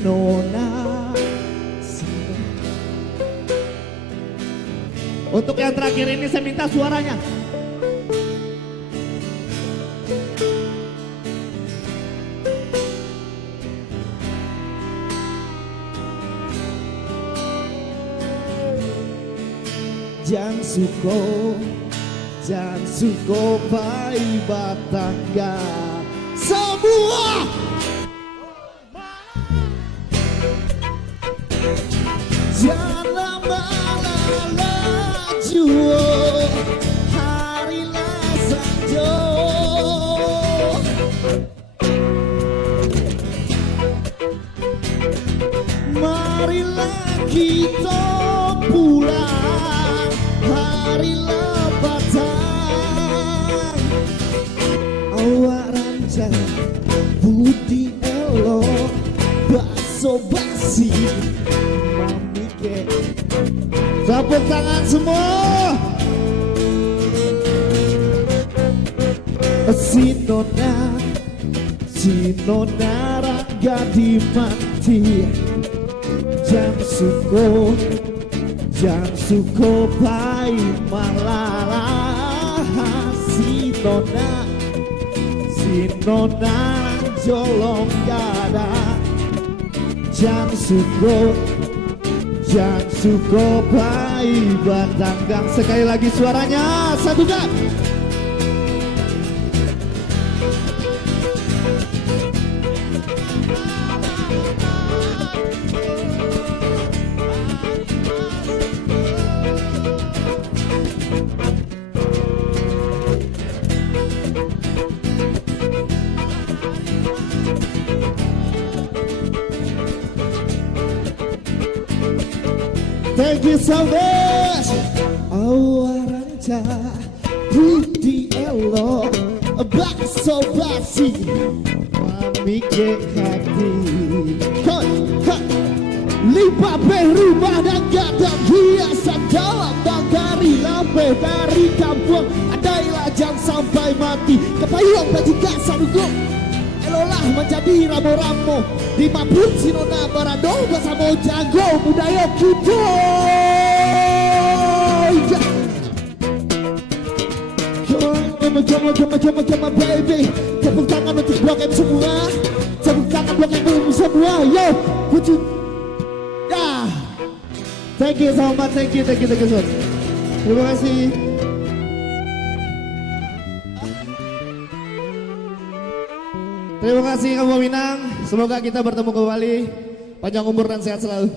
Nona. Untuk yang terakhir ini saya minta suaranya. Jangan suko pai batangga semua. Jangan malah laju harilah saja. Marilah kita pulang, harilah batang. Awak rancang budi elok, bakso basi mami ke. Tepuk tangan semua. Si nona rangga dimati. Jangan suko pai malah. Si nona jolong gada. Jangan suko pai batanggang. Sekali lagi suaranya satukan. Thank you so much. Awaranca budi elok, bakso basi mami ke hati. Lipat berubah dan gadang hiasan dalam bagari lampe dari kampung. Andai lajang sampai mati kepayung bertiga sadugo. Elolah menjadi ramo-ramo di mabuk sinona barado bersama jago budaya kita. Come on baby. Tepuk tangan untuk Blok M semua. Tepuk tangan Blok M semua. Yo, put you. Ya. Thank you so much. Thank you so much. Terima kasih. Terima kasih kamu Minang. Semoga kita bertemu kembali. Panjang umur dan sehat selalu.